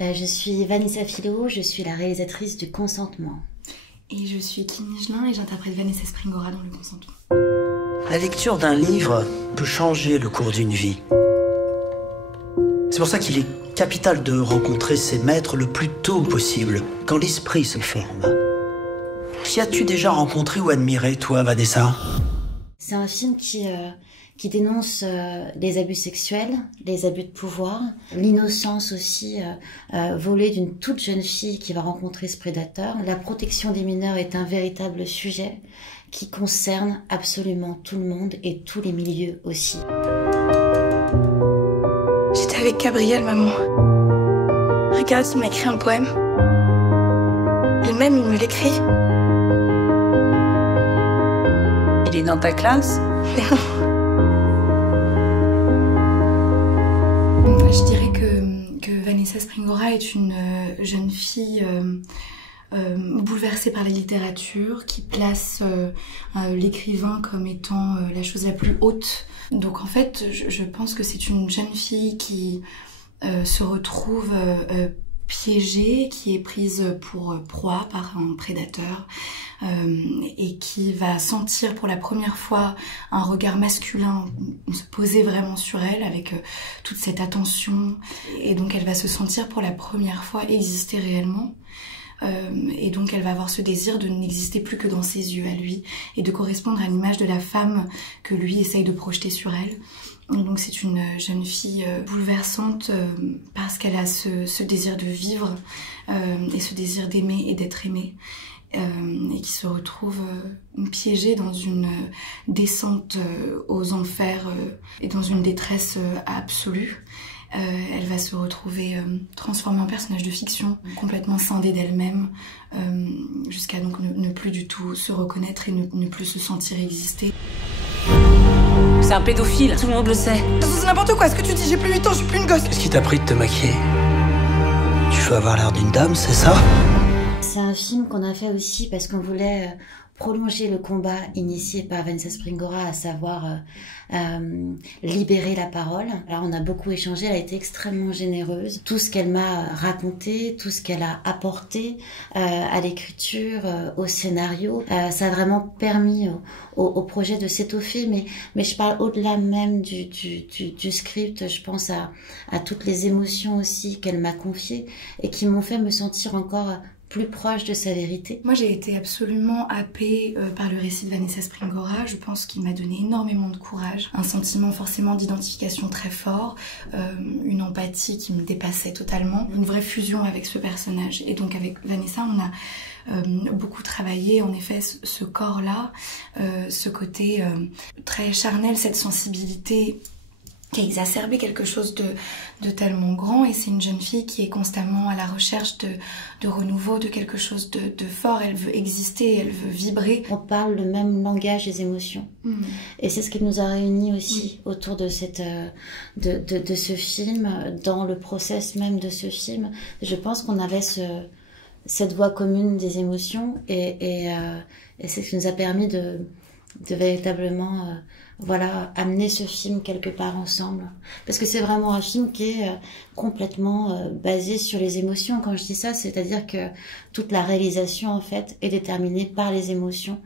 Je suis Vanessa Philo, je suis la réalisatrice du Consentement. Et je suis Kim Michelin et j'interprète Vanessa Springora dans Le Consentement. La lecture d'un livre peut changer le cours d'une vie. C'est pour ça qu'il est capital de rencontrer ses maîtres le plus tôt possible, quand l'esprit se forme. Qui as-tu déjà rencontré ou admiré, toi, Vanessa? C'est un film qui dénonce les abus sexuels, les abus de pouvoir, l'innocence aussi volée d'une toute jeune fille qui va rencontrer ce prédateur. La protection des mineurs est un véritable sujet qui concerne absolument tout le monde et tous les milieux aussi. J'étais avec Gabriel, maman. Regarde, il m'a écrit un poème. Lui-même, il me l'écrit. Il est dans ta classe? Je dirais que Vanessa Springora est une jeune fille bouleversée par la littérature, qui place l'écrivain comme étant la chose la plus haute. Donc en fait, je pense que c'est une jeune fille qui se retrouve piégée, qui est prise pour proie par un prédateur et qui va sentir pour la première fois un regard masculin se poser vraiment sur elle avec toute cette attention, et donc elle va se sentir pour la première fois exister réellement. Et donc elle va avoir ce désir de n'exister plus que dans ses yeux à lui et de correspondre à l'image de la femme que lui essaye de projeter sur elle. Et donc c'est une jeune fille bouleversante parce qu'elle a ce désir de vivre et ce désir d'aimer et d'être aimée, et qui se retrouve piégée dans une descente aux enfers et dans une détresse absolue. Elle va se retrouver transformée en personnage de fiction, complètement scindée d'elle-même, jusqu'à donc ne plus du tout se reconnaître et ne plus se sentir exister. C'est un pédophile, tout le monde le sait. C'est n'importe quoi, ce que tu dis, j'ai plus 8 ans, je suis plus une gosse. Qu'est-ce qui t'a pris de te maquiller? Tu veux avoir l'air d'une dame, c'est ça? C'est un film qu'on a fait aussi parce qu'on voulait prolonger le combat initié par Vanessa Springora, à savoir libérer la parole. Alors on a beaucoup échangé, elle a été extrêmement généreuse. Tout ce qu'elle m'a raconté, tout ce qu'elle a apporté à l'écriture, au scénario, ça a vraiment permis au projet de s'étoffer. Mais je parle au-delà même du script, je pense à toutes les émotions aussi qu'elle m'a confiées et qui m'ont fait me sentir encore plus proche de sa vérité. Moi j'ai été absolument happée par le récit de Vanessa Springora. Je pense qu'il m'a donné énormément de courage, un sentiment forcément d'identification très fort, une empathie qui me dépassait totalement, une vraie fusion avec ce personnage. Et donc avec Vanessa on a beaucoup travaillé en effet ce corps-là, ce côté très charnel, cette sensibilité qui a exacerbé quelque chose de tellement grand. Et c'est une jeune fille qui est constamment à la recherche de renouveau, de quelque chose de fort. Elle veut exister, elle veut vibrer. On parle le même langage des émotions. Et c'est ce qui nous a réunis aussi autour de de ce film, dans le process même de ce film. Je pense qu'on avait cette voix commune des émotions et c'est ce qui nous a permis de véritablement amener ce film quelque part ensemble, parce que c'est vraiment un film qui est complètement basé sur les émotions. Quand je dis ça, c'est-à-dire que toute la réalisation en fait est déterminée par les émotions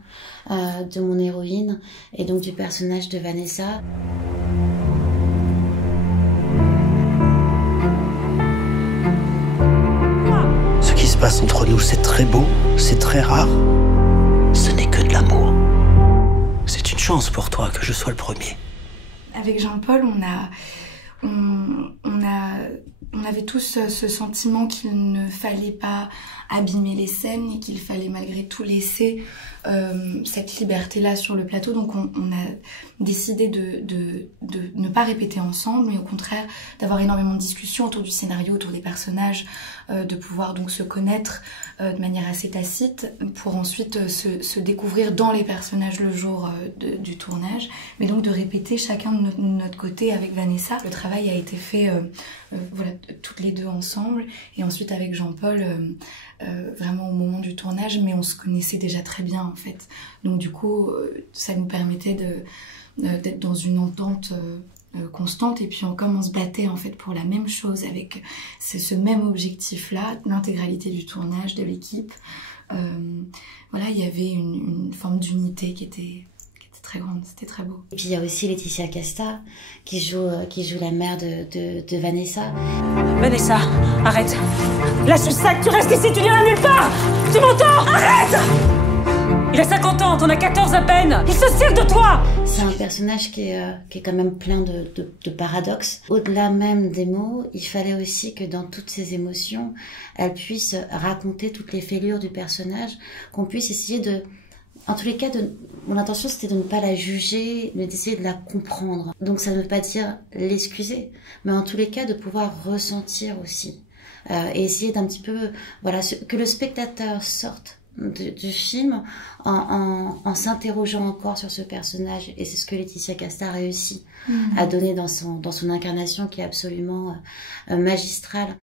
de mon héroïne et donc du personnage de Vanessa. Ce qui se passe entre nous, c'est très beau, c'est très rare. Ce n'est que de l'amour. C'est une chance pour toi que je sois le premier. Avec Jean-Paul, on avait tous ce sentiment qu'il ne fallait pas abîmer les scènes et qu'il fallait malgré tout laisser cette liberté-là sur le plateau. Donc on a décidé de ne pas répéter ensemble, mais au contraire d'avoir énormément de discussions autour du scénario, autour des personnages, de pouvoir donc se connaître de manière assez tacite pour ensuite se découvrir dans les personnages le jour du tournage, mais donc de répéter chacun de notre côté avec Vanessa. Le travail a été fait toutes les deux ensemble, et ensuite avec Jean-Paul vraiment au moment du tournage, mais on se connaissait déjà très bien en fait. Donc du coup ça nous permettait d'être dans une entente constante. Et puis comme on se battait en fait pour la même chose, avec ce même objectif-là, l'intégralité du tournage, de l'équipe, voilà, il y avait une forme d'unité qui était très grande, c'était très beau. Et puis il y a aussi Laetitia Casta qui joue la mère de Vanessa. Vanessa, arrête. Lâche le sac, tu restes ici, tu n'iras nulle part. Tu m'entends? Arrête! Il a 50 ans, t'en as 14 à peine. Il se sert de toi. C'est un personnage qui est quand même plein de paradoxes. Au-delà même des mots, il fallait aussi que dans toutes ces émotions, elle puisse raconter toutes les fêlures du personnage, qu'on puisse essayer de... En tous les cas, mon intention, c'était de ne pas la juger, mais d'essayer de la comprendre. Donc ça ne veut pas dire l'excuser, mais en tous les cas, de pouvoir ressentir aussi. Et essayer d'un petit peu... Voilà, que le spectateur sorte du film en s'interrogeant encore sur ce personnage. Et c'est ce que Laetitia Casta a réussi à donner dans son incarnation, qui est absolument magistrale.